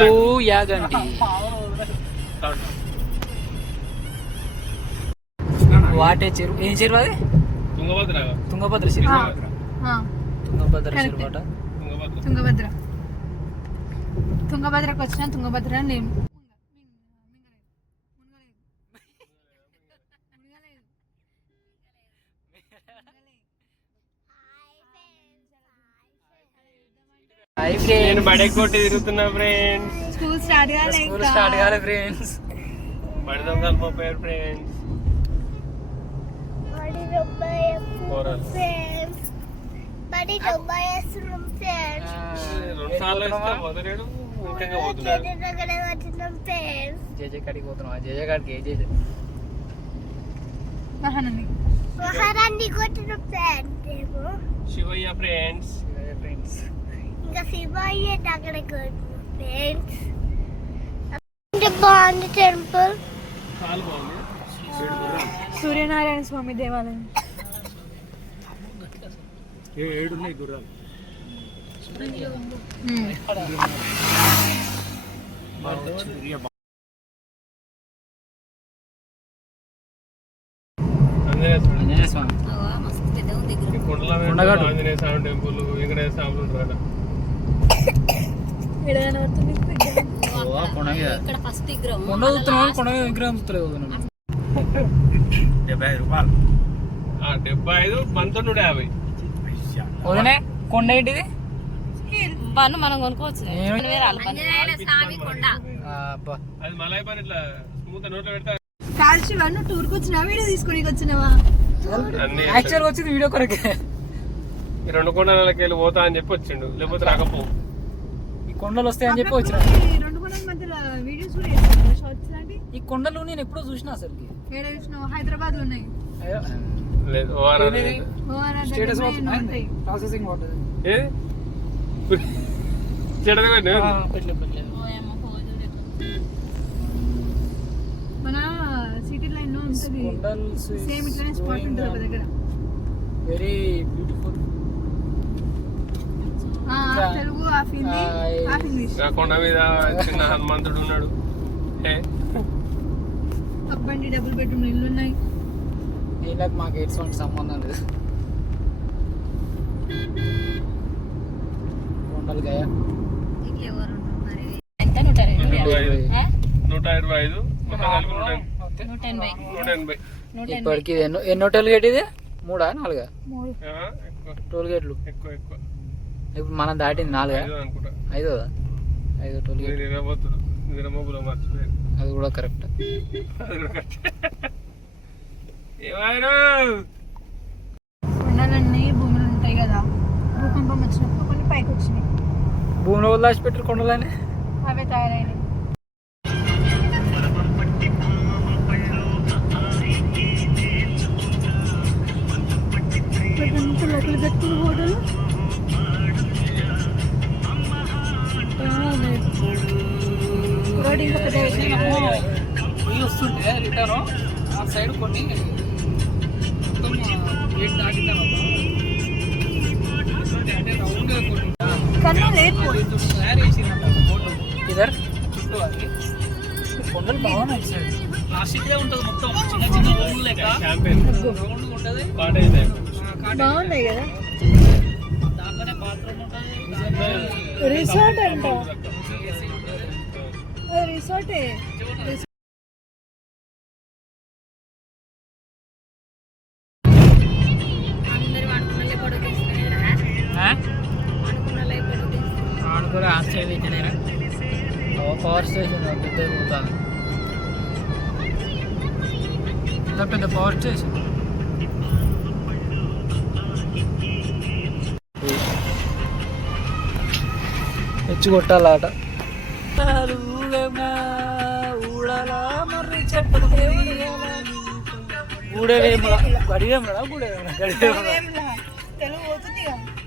To Yaganti. What a చెరువు. ఏం చెరువు అది? తుంగభద్ర చెరువు. తుంగభద్ర చెరువు అట. తుంగభద్రకు వచ్చిన తుంగభద్ర నేమ్ నేను బడే కొట్టి తిరుగుతున్నా ఫ్రెండ్స్. స్కూల్ స్టార్ట్ కాలే ఫ్రెండ్స్. బడి దొంగలు పోయారు ఫ్రెండ్స్. రెండు సార్లు వదిలేడు ఇంకా పోతున్నాడు. జేజే కాడికి పోతున్నావా? జేజే కాడికి ఏ జేజే? మహారాణి కొట్టిన శివయ్య ఫ్రెండ్స్. ఇంకా శివయ్య అక్కడ కొట్టిన ఫ్రెండ్స్. బాగుంది టెంపుల్. సూర్యనారాయణ స్వామి దేవాలయం. 7 ఉన్నాయి గుర్రాలు. ఆంజనేయ స్వామి ఆంజనేయ స్వామి టెంపుల్, వెంకటేశ్వర స్వామి ఉంటారు. కొండ విగ్రహం 75 రూపాయలు. 75 1950. వదినే కొండ ఏంటిది? పన్ను మనం కొనుక్కోవచ్చు. అది మలై పని ఇట్లా స్మూత్ నోట్లో పెడతా. కాల్చివన్ను టూర్ కి వచ్చినా వీడియో తీసుకొని వచ్చినావా? యాక్చువల్ వచ్చింది వీడియో కొరకే. ఈ 2 కొండలకి వెళ్ళి పోతా అని చెప్పి వచ్చిండు, లేకపోతే రాకపో. ఈ కొండలు వస్తాయని చెప్పి వచ్చిన. 2 కొండల మధ్యలో వీడియోస్ కూడా చేస్తాను షార్ట్స్ లాంటి. ఈ కొండలు నేను ఎప్పుడో చూసినా అసలుకి. ఏడ చూసినావు? హైదరాబాద్ లో ఉన్నాయి. లేదు స్టేటస్ ప్రాసెసింగ్ వాటర్ మన సిటీలో ఎన్నో ఉంటుంది. సేమ్ ఇట్లానే స్పాట్ ఉంటుంది ఒక దగ్గర. Very beautiful. Telugu half Hindi half English. కొండ మీద చిన్న హనుమంతుడు ఉన్నాడు. అబ్బండి డబుల్ బెడ్రూమ్ ఇల్లు ఉన్నాయి. వీళ్ళకి మాకు ఎటువంటి సంబంధం లేదు. కొండలు గయా 125. ఇప్పటికి ఎన్నో టోల్ గేట్ ఇది? 3 4 టోల్ గేట్లు. ఇప్పుడు మనం దాటింది 4 5 టోల్ గేట్. అది కూడా కరెక్ట్. కొండలన్నీ భూములు ఉంటాయి కదా, భూకంపం వచ్చినప్పుడు కొన్ని పైకి వచ్చినాయి. భూమిలో దాచిపెట్టారు కొండలని, అవే తయారైనాయి. లోపల పెట్టుకున్న హోటల్ వస్తుంటే రిటర్న్ ఆ సైడ్ కొన్ని గేట్ దాటిద్దాం అంటే రౌండ్ తయారు చేసిందంట బోర్డు ఇద్దరు చుట్టూ. అది కొండలు బాగున్నాయి. సైడ్ ప్లాస్టిక్ ఉంటుంది మొత్తం, చిన్న చిన్న రౌండ్ లెక్క రౌండ్ ఉంటుంది. బాగున్నాయి కదా. దాంట్లోనే బాత్రూమ్ ఉంటుంది. రిసార్ట్ అంట, రిసార్టే. ఆడుకోలే ఆశ్చర్యించలేరా? పవర్ స్టేషన్ పెద్ద పోతాను, ఇంత పెద్ద పవర్ స్టేషన్. తెచ్చి కొట్టాలట. గడివేమరా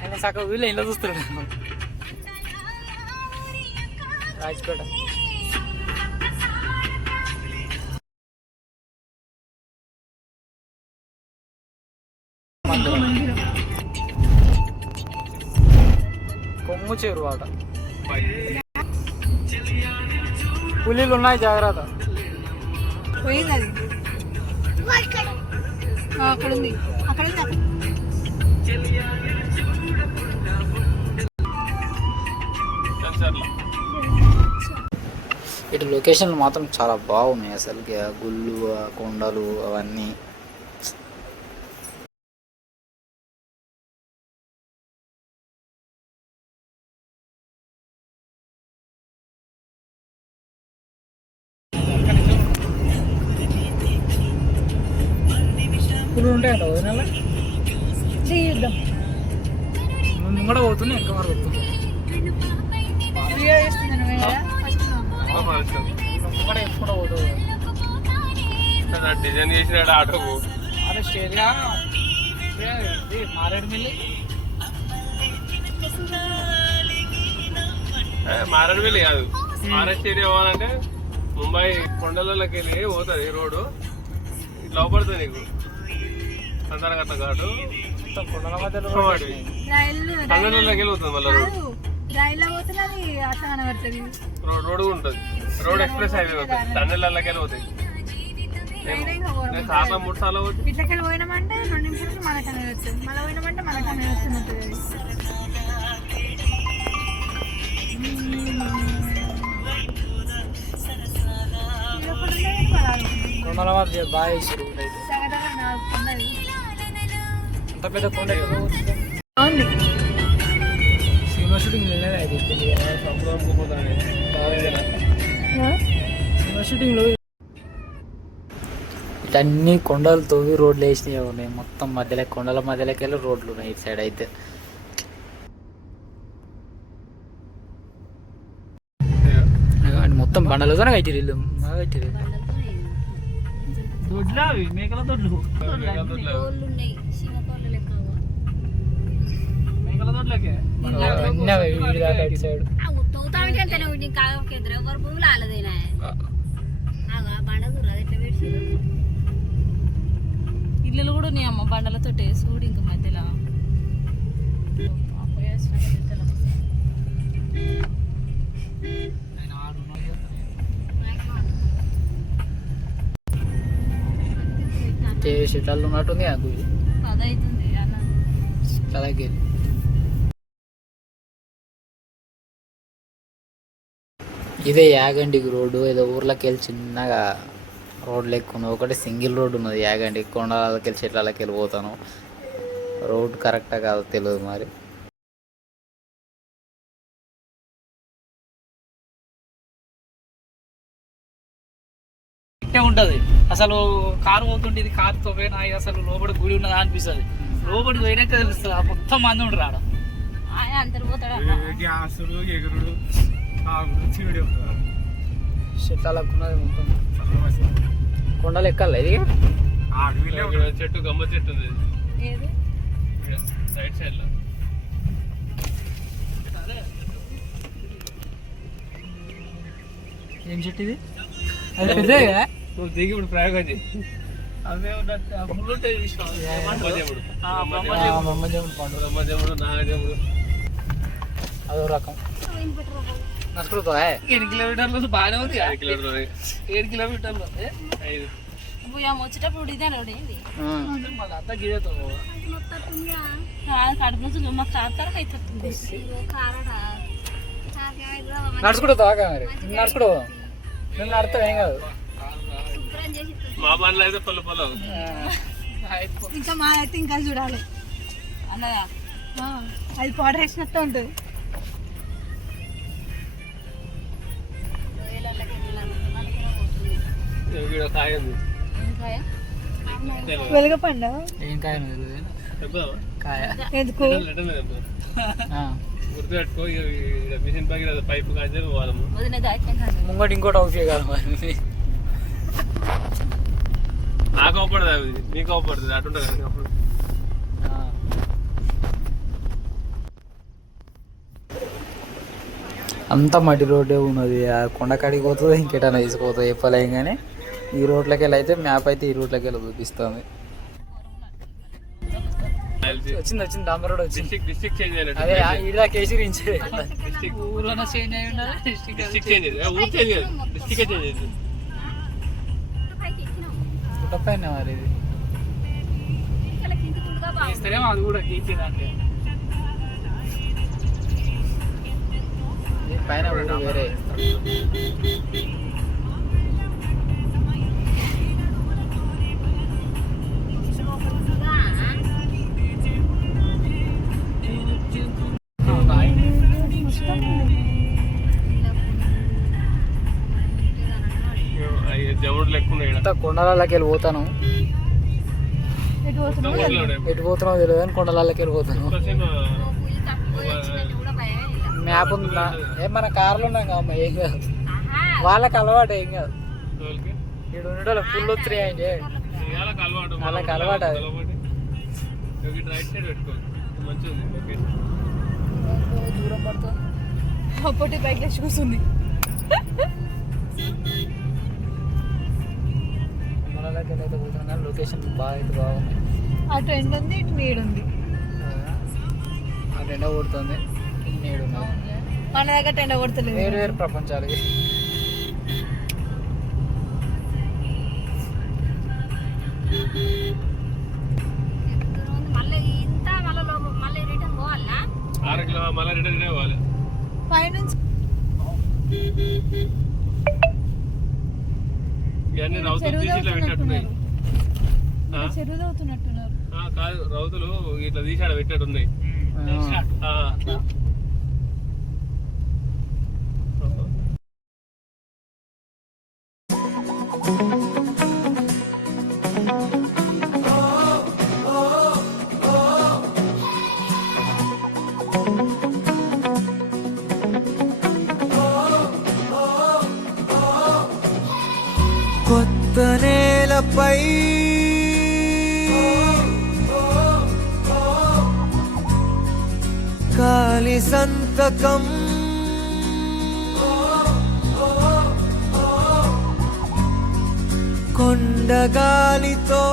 ఆయన సగం వీళ్ళు ఇంట్లో చూస్తున్నాడు. రాజపేట కొమ్ము చెరువు ఆట. పులిలు ఉన్నాయి జాగ్రత్త. పోయింది అది. అక్కడ ఉంది, అక్కడ ఉంది, అక్కడ. ఇటు లొకేషన్లు మాత్రం చాలా బాగున్నాయి అసలు, గుళ్ళు కొండలు అవన్నీ. పులులు ఉంటాయంట వదిన, తీద్దాం. ముందు కూడా పోతున్నాయి, ఇంకా వరకు వస్తుంది. వీడియో చేస్తున్నాను కూడా ఎప్పుడు పోతుంది. డిజైన్ చేసినాడు ఆటోకు. అరే స్టేజ్గా మారేడుమిల్లి, మారేడుమిల్లి కాదు, మహారాష్ట్ర ఏరియా పోవాలంటే ముంబై కొండలకి వెళ్ళి పోతుంది రోడ్డు, లోపడుతుంది నీకు సంతానగట్ట ఘాటు, కొండల మధ్యలో కంగనూరులోకి వెళ్ళి పోతుంది మళ్ళీ రోడ్డు. రైల్లో పోతున్నది అట్లా కనబడుతుంది. రోడ్డు ఉంటుంది, రోడ్ ఎక్స్ప్రెస్ హైవే అవుతుంది, టన్నెళ్ళకి వెళ్ళి పోతాయి. నేను సార్లు 3 సార్లు పోతుంది. ఇట్లకెళ్ళి పోయినామంటే 2 నిమిషాలకి మనకనే వస్తుంది, మళ్ళీ పోయినామంటే మనకనే వస్తున్నట్టు. కొండల మధ్య బాగా వేసారు. అంత పెద్ద కొండ సినిమా షూటింగ్ సినిమా షూటింగ్లో ఇటన్నీ కొండలు తవ్వి రోడ్లు వేసినవి ఉన్నాయి. మొత్తం మధ్యలో కొండల మధ్యలోకి వెళ్ళి రోడ్లు ఉన్నాయి ఇటు సైడ్ అయితే. మొత్తం బండలుగానే కట్టిరు ఇల్లు, బాగా కట్టిరు. దొడ్లు అవి మేకల దొడ్లు, మేకల దొడ్లకే వీడి దాకా ఇటు సైడ్. ఇల్లులు కూడా ఉన్నాయి అమ్మ బండలతో చూడు. ఇంకా మధ్యలో చెట్లు ఉన్నట్టుంది ఆ గుడి అదైతుంది అలాగే. ఇదే యాగంటికి రోడ్డు, ఏదో ఊర్లోకి వెళ్ళి చిన్నగా రోడ్లు ఎక్కువ ఉన్నది. ఒకటి సింగిల్ రోడ్డు ఉన్నది యాగంటికి, కొండలకి వెళ్ళి చెట్లకి వెళ్ళి పోతాను. రోడ్డు కరెక్టా కాదో తెలియదు మరి. ఉంటది అసలు కారు పోతుంటే, ఇది కారుతో పోయినా అసలు లోపల గుడి ఉన్నదా అనిపిస్తుంది. లోపలికి పోయినాక తెలుస్తుంది, మొత్తం మంది ఉండరు ఆడ. అందరు పోతాడు గ్యాసులు ఎగురుడు చెట్లకున్నది మొత్తం. కొండలు ఎక్కాలి ఇది చెట్టు, గమ్మ చెట్టు ఉంది రైట్ సైడ్ లో. ఏం చెట్టు ఇది? అది పెద్దగా దిగి ఇప్పుడు ప్రయోగం చేయి. ముళ్ళుంటాయి బ్రహ్మజముడు, నాగజముడు, అదో రకం. నడుచుకుంటా 8 కిలోమీటర్లు బాగానే ఉంది. 5 కిలోమీటర్లు 7 కిలోమీటర్లు 5. వచ్చేటప్పుడు ఇదే రోడ్ ఏంది మళ్ళీ అంతా గిరేతో కడుపు నుంచి మాకు తాతారం అవుతుంది. నడుచుకుంటా మరి నడుచుకుంటా నేను నడతావు ఏం కాదు. మా బండ్లో అయితే పొల్ల పొలం. ఇంకా మా అయితే ఇంకా చూడాలి అన్నయ్య, అది పౌడర్ వేసినట్టు ఉంటుంది. కాయ ఉంది, వెలుగపండ ఏం కాయ కాయ ఎందుకు గుర్తుపెట్టుకో. మిషన్ పగిలి పైపు కాంచే పోవాలము. ముంగటి ఇంకోటి అవుతాయి కదా మరి. నాకు అవపడుతుంది, అది మీకు అవపడుతుంది, అటుంటుంది కదా అప్పుడు. అంతా మట్టి రోడ్డే ఉన్నది. ఆ కొండకాడికి పోతుంది, ఇంకేటైనా తీసుకుపోతుంది చెప్పలేం. కానీ ఈ రోడ్లకి వెళ్ళి అయితే మ్యాప్ అయితే ఈ రోడ్లకి వెళ్ళి చూపిస్తుంది. వచ్చింది డాంబర్ రోడ్ వచ్చింది. డిస్ట్రిక్ట్ చేంజ్ అదే అయినట్టు ఈడ కేసీరించి డిస్ట్రిక్ట్ ఊరోనే చేంజ్ అయి ఉండాలి. డిస్ట్రిక్ట్ చేంజ్ అయింది. ఊరు చేంజ్ కాదు, డిస్ట్రిక్ట్ చేంజ్ అయింది. పుట్టపైన మరి ఇది చేస్తారేమో అది కూడా గీకిందంటే పైన ఊరు వేరే. జముడు లెక్క ఉన్నాయి ఈడ. అంతా కొండలకి వెళ్ళి పోతాను. ఎటు పోతున్నావు? ఊర్లో ఉన్నాయి. ఎటు పోతున్నావు తెలియదు కానీ కొండలకి వెళ్ళి పోతాను. కొంచెం, మ్యాప్ ఉందా మన కార్లో ఉన్నాం కామ్మ, ఏం కాదు. వాళ్ళకి అలవాటు ఏం కాదు. వాళ్ళకి ఇక్కడ ఉండేటోళ్ళు ఫుల్ వచ్చినాయి అంటే వాళ్ళకి అలవాటు. వాళ్ళకి అలవాటు అది. ఒకటి రైట్ సైడ్ పెట్టుకో, మంచిగా ఉంది లొకేషన్. దూరం పడుతుంది. పొట్టి బైక్ లేచి కూర్చుంది. కొండలకి వెళ్ళి అయితే పోతున్నాం కానీ లొకేషన్ బాగుంది. అటు ఎండ ఉంది, ఇటు నీడు ఉంది. అటు ఎండ కొడుతుంది, నీడు ఉన్నది. మన దగ్గర ఎండ కొడతలేదు. వేరు వేరు ప్రపంచాలు ఇవి. మళ్ళీ ఇంత మళ్ళీ రిటర్న్ పోవాలా? 6 కిలో మళ్ళీ రిటర్న్ పోవాలి. పైనుంచి ఇవన్నీ రౌతులు తీసి ఇట్లా పెట్టినట్టున్నాయి. చెరువు అవుతున్నట్టున్నారు. కాదు, రౌతులు ఇట్లా తీసి ఆడ పెట్టినట్టున్నాయి. కొత్త నేలపై కాలి సంతకం కొండగాలితో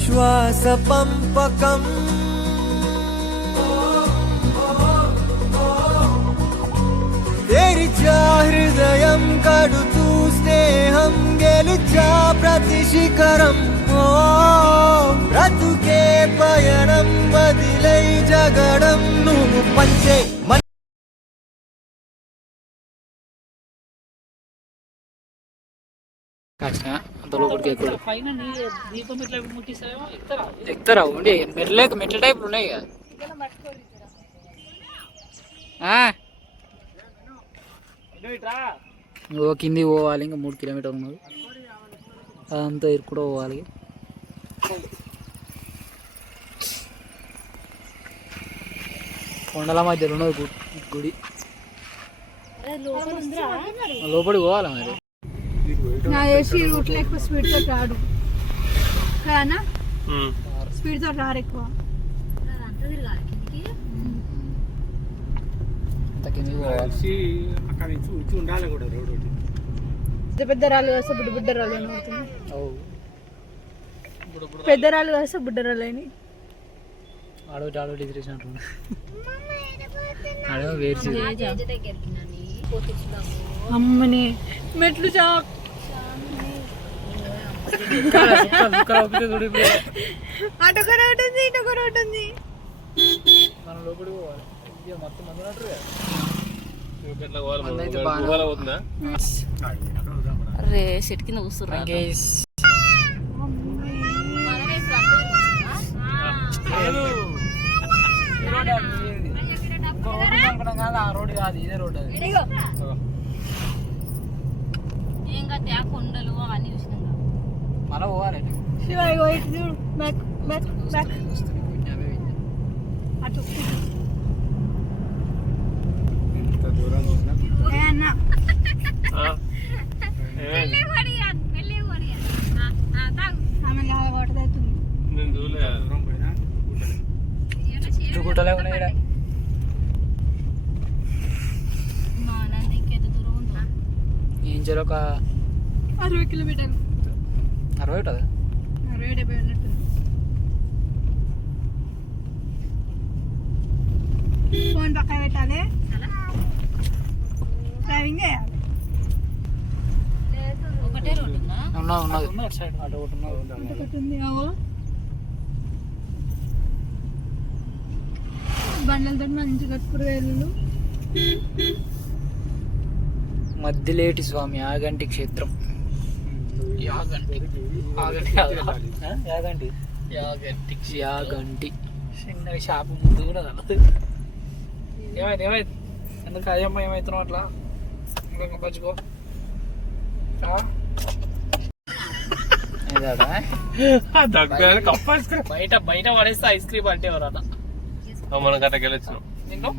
శ్వాస పంపకం తెరిచా హృదయం కడుతూ స్నేహం గెలుచా ప్రతి శిఖరం ఓ బ్రతుకే పయనం వదిలై జగడం నువ్వు పంచే అంత లోపలికి ఎక్కువ పైన దీపం ఇట్లా ముట్టిస్తారేమో ఎక్కుతారా? ఎక్కుతారా ఉండి మెట్ల టైపులు ఉన్నాయి కదా. ఓ కింది పోవాలి, ఇంకా 3 కిలోమీటర్లు ఉన్నది. అదంతా ఇరుకుడు పోవాలి. కొండల మధ్యలో ఉన్నది గుడి. లోపలికి పోవాలి మరి. నా ఏసీ రూట్లో ఎక్కువ స్పీడ్ తో రాడు కదా, స్పీడ్ తో రారు ఎక్కువ. అంత కిందికి పోవాలి. పెద్ద పెద్ద రాళ్ళు కాస్తే బుడ్డ రాళ్ళు అని అవుతుంది. పెద్ద రాళ్ళు కాస్తే బుడ్డ రాళ్ళు అని ఆడోటి ఎదిరేసినట్టు అడే వేర్చి అమ్మని మెట్లు చాక్ అటొకరు ఉంటుంది, ఇటొకరు ఉంటుంది. మనం లోపలికి పోవాలి. మొత్తం మంది పోతుందా? అరే చెట్టు కింద కూర్చుర్రా. రోడ్ కాదు, ఇదే రోడ్. అది ఏం కాదు, ఆ కొండలు అవన్నీ చూసినాం. మనం పోవాలి. శివ ఇగో ఇటు చూడు, బ్యాక్ బ్యాక్ బ్యాక్ అటు. ఏ అన్న ఆమె లాగా వాటర్ అవుతుంది. నేను చూడలే. గుట్టలే ఉన్నాయి. మా నందికి ఎంత దూరం ఉందో? ఏం చేయాలి, ఒక 60 కిలోమీటర్లు. 60 ఉంటుంది. 60-70 ఉన్నట్టుంది. ఫోన్ పక్కన పెట్టాలి, డ్రైవింగ్ చేయాలి. ఒకటే రోడ్డు ఉందా? ఉన్నది ఉన్నది అటు సైడ్ అటు ఒకటి ఉన్నది. ఒకటి ఉంది. బండలతో మంచిగా కూరగాయలు. మద్దిలేటి స్వామి యాగంటి క్షేత్రం. యాగంటి యాగంటి చిన్న షాపు ముందు కూడా అన్నది. ఏమైంది ఎందుకు అయ్యమ్మ ఏమవుతున్నావు అట్లా? ఇంకా పచ్చుకో దగ్గర కప్ ఐస్ క్రీమ్ బయట పడేస్తే ఐస్ క్రీమ్ అంటే ఎవరన్నా మనం గట్టకి వెళ్ళొచ్చినాం. నిన్ను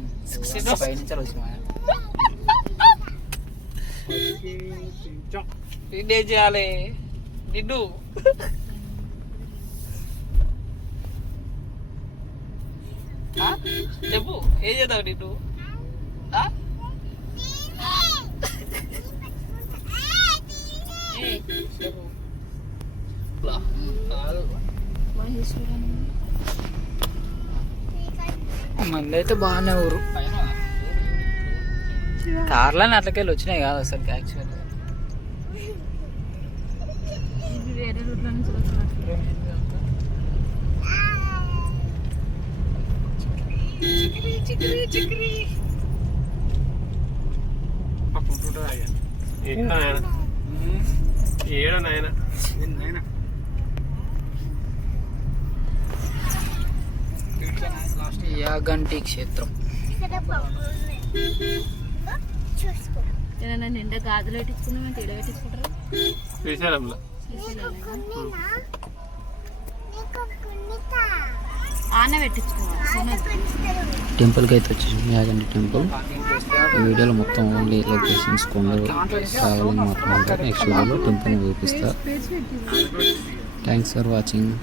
నిన్నేం చేయాలి? నిన్ను చెప్పు ఏం చేద్దావు నిన్ను? మంది అయితే బాగానే ఊరు. కార్లని అట్లకెళ్ళి వచ్చినాయి కాదు అసలు యాక్చువల్గా. ఇది వేరే రూట్లో నుంచి వస్తున్నట్టు. ఏడో నాయన యాగంటి క్షేత్రం. ఏదైనా నిండా గాజులు పెట్టించుకున్నామంటే ఇడ పెట్టించుకుంటారు. శ్రీశైలంలో ఆన పెట్టించుకోవాలి. టెంపుల్కి అయితే వచ్చేసి యాగంటి టెంపుల్. ఈ వీడియోలో మొత్తం ఓన్లీ లొకేషన్స్ కొండలు ట్రావెలింగ్ మాత్రం ఉంటాయి. నెక్స్ట్ వీడియోలో టెంపుల్ని చూపిస్తా. Thanks for watching.